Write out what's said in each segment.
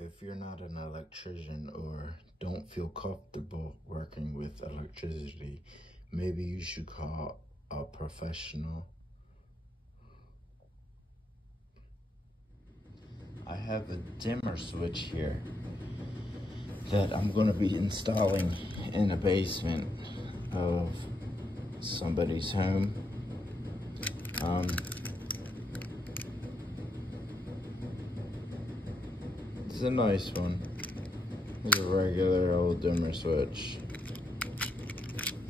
if you're not an electrician or don't feel comfortable working with electricity, maybe you should call a professional. I have a dimmer switch here that I'm going to be installing in the basement of somebody's home. It's a nice one. It's a regular old dimmer switch.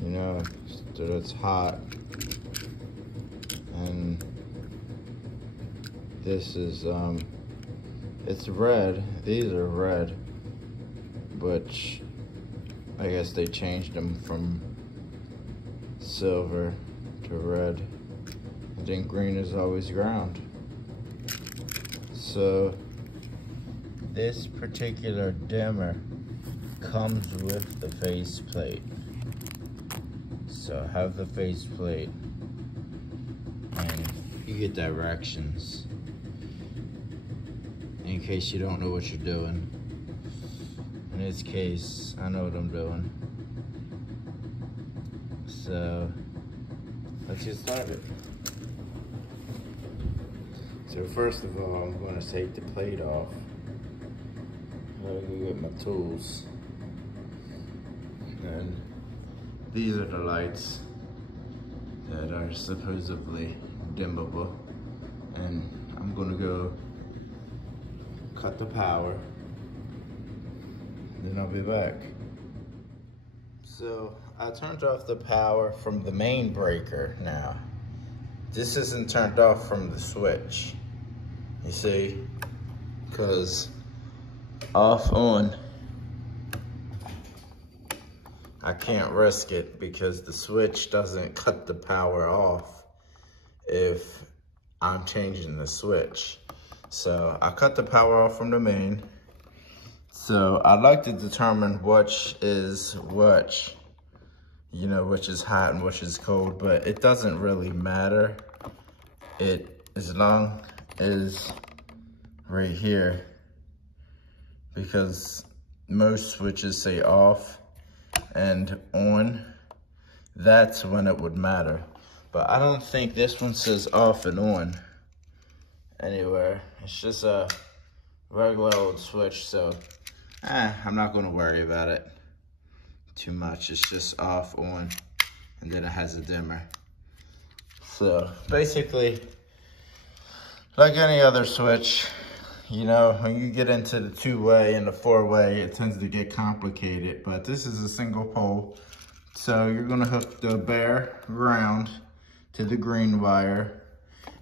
You know, that it's hot. And this is, it's red. These are red. Which, I guess they changed them from silver to red. I think green is always ground. So, this particular dimmer comes with the faceplate. So have the faceplate and you get directions in case you don't know what you're doing. In this case, I know what I'm doing. So let's get started. So first of all, I'm going to take the plate off. I'm gonna go get my tools. And these are the lights that are supposedly dimmable. And I'm gonna go cut the power. Then I'll be back. So I turned off the power from the main breaker now. This isn't turned off from the switch. You see? Because off on, I can't risk it because the switch doesn't cut the power off if I'm changing the switch. So I cut the power off from the main. So I'd like to determine which is which, you know, which is hot and which is cold, but it doesn't really matter. As long as right here, because most switches say off and on, that's when it would matter. But I don't think this one says off and on anywhere. It's just a regular old switch, so I'm not gonna worry about it too much. It's just off, on, and then it has a dimmer. So basically, like any other switch, you know, when you get into the two-way and the four-way, it tends to get complicated, but this is a single pole. So you're gonna hook the bare ground to the green wire,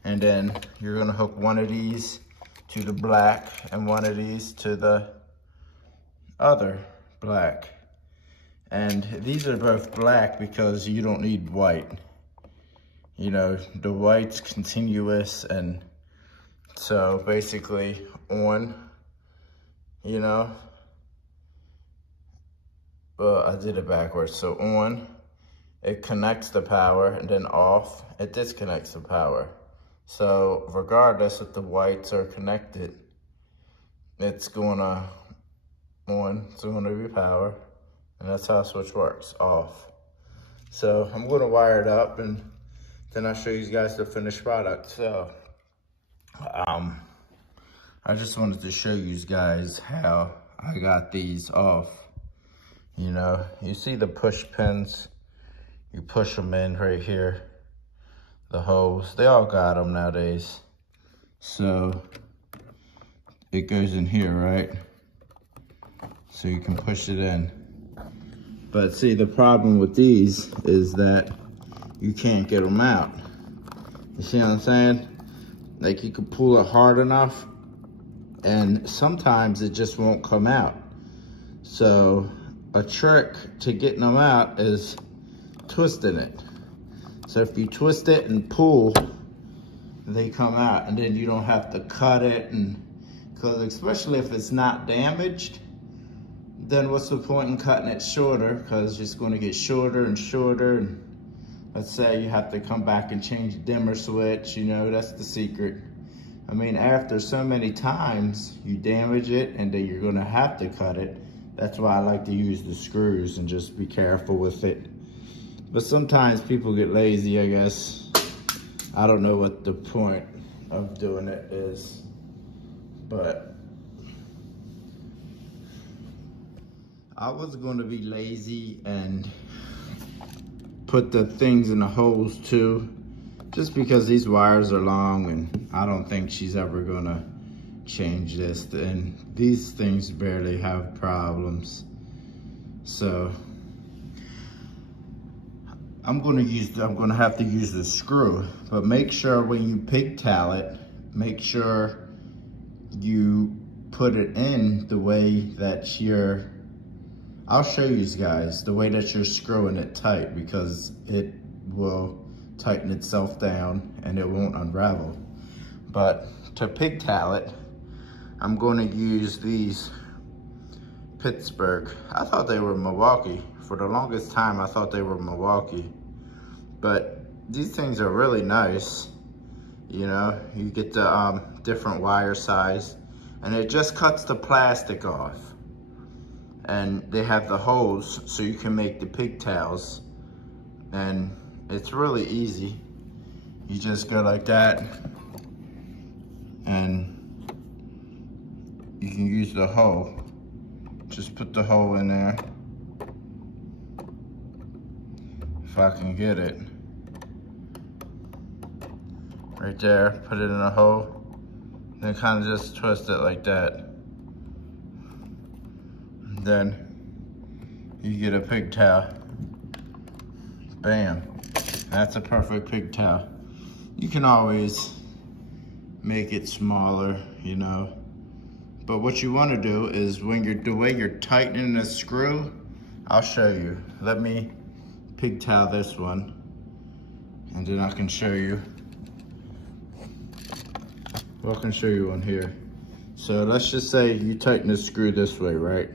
and then you're gonna hook one of these to the black and one of these to the other black. And these are both black because you don't need white. You know, the white's continuous, and so basically on, you know, well, I did it backwards. So on, it connects the power, and then off, it disconnects the power. So regardless if the whites are connected, it's gonna be power, and that's how a switch works, off. So I'm gonna wire it up, and then I'll show you guys the finished product. So I just wanted to show you guys how I got these off. You know, you see the push pins, you push them in right here, the holes, they all got them nowadays. So it goes in here, right? So you can push it in. But see, the problem with these is that you can't get them out. You see what I'm saying? Like, you can pull it hard enough, and sometimes it just won't come out. So a trick to getting them out is twisting it. So if you twist it and pull, they come out, and then you don't have to cut it, and because especially if it's not damaged, then what's the point in cutting it shorter? Because it's going to get shorter and shorter. And let's say you have to come back and change dimmer switch, you know, that's the secret. I mean, after so many times, you damage it and then you're gonna have to cut it. That's why I like to use the screws and just be careful with it. But sometimes people get lazy, I guess. I don't know what the point of doing it is, but I was gonna be lazy and put the things in the holes too, just because these wires are long and I don't think she's ever gonna change this, and these things barely have problems. So I'm gonna have to use the screw, but make sure when you pigtail it, make sure you put it in the way that I'll show you guys the way that you're screwing it tight, because it will tighten itself down and it won't unravel. But to pigtail it, I'm going to use these Pittsburgh. I thought they were Milwaukee. For the longest time, I thought they were Milwaukee. But these things are really nice. You know, you get the different wire size, and it just cuts the plastic off. And they have the holes so you can make the pigtails, and it's really easy. You just go like that, and you can use the hole. Just put the hole in there, if I can get it. Right there, put it in a hole, then kind of just twist it like that. Then you get a pigtail. Bam. That's a perfect pigtail. You can always make it smaller, you know. But what you want to do is the way you're tightening the screw, I'll show you. Let me pigtail this one, and then I can show you. Well, I can show you one here. So let's just say you tighten the screw this way, right?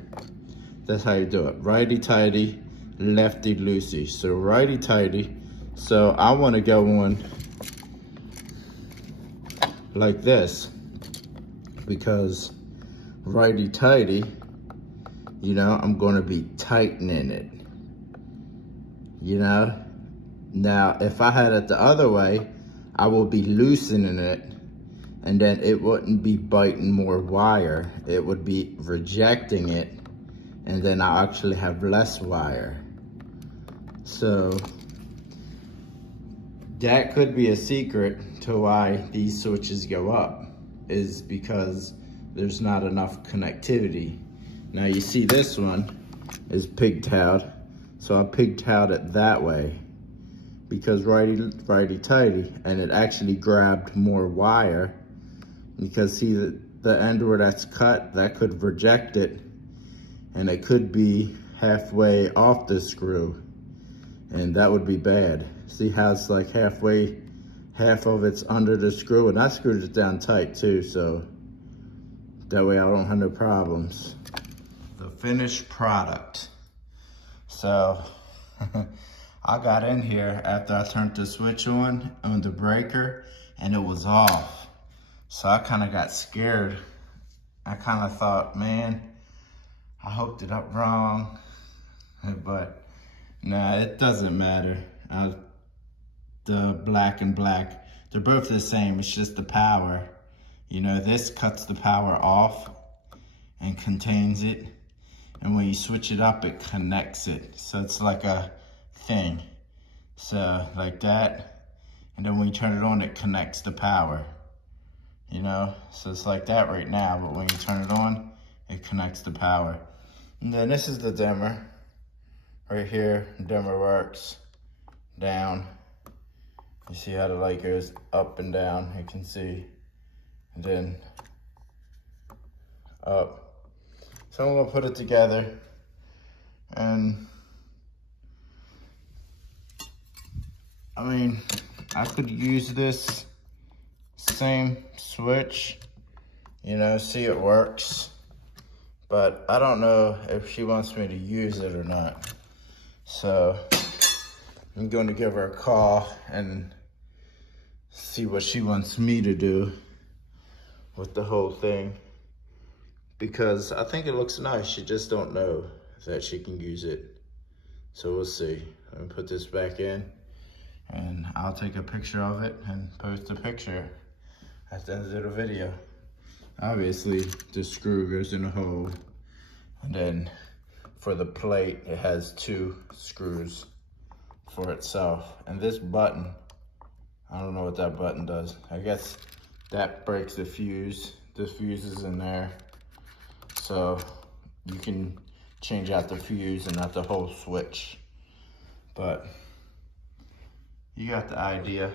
That's how you do it. Righty-tighty, lefty-loosey. So righty-tighty. So I want to go on like this, because righty-tighty, you know, I'm going to be tightening it, you know? Now, if I had it the other way, I will be loosening it, and then it wouldn't be biting more wire. It would be rejecting it, and then I'll actually have less wire. So that could be a secret to why these switches go up, is because there's not enough connectivity. Now you see this one is pigtailed, so I pigtailed it that way, because righty-tighty, and it actually grabbed more wire, because see the end where that's cut, that could reject it, and it could be halfway off the screw, and that would be bad. See how it's like half of it's under the screw, and I screwed it down tight too, so that way I don't have no problems. The finished product. So I got in here after I turned the switch on the breaker, and it was off. So I kind of got scared. I kind of thought, man, I hooked it up wrong, but nah, it doesn't matter. The black and black, they're both the same. It's just the power. You know, this cuts the power off and contains it. And when you switch it up, it connects it. So it's like a thing. So like that. And then when you turn it on, it connects the power. You know, so it's like that right now. But when you turn it on, it connects the power. And then this is the dimmer. Right here, dimmer works. Down. You see how the light goes up and down, you can see. And then up. So I'm gonna put it together, and I mean, I could use this same switch, you know, see it works, but I don't know if she wants me to use it or not. So I'm going to give her a call and see what she wants me to do. with the whole thing because I think it looks nice. She just don't know that she can use it. So we'll see. Let me put this back in and I'll take a picture of it and post a picture at the end of the video. Obviously, the screw goes in the hole, and then for the plate, it has 2 screws for itself. And this button, I don't know what that button does. I guess that breaks the fuse. The fuse is in there. So you can change out the fuse and not the whole switch. But you got the idea.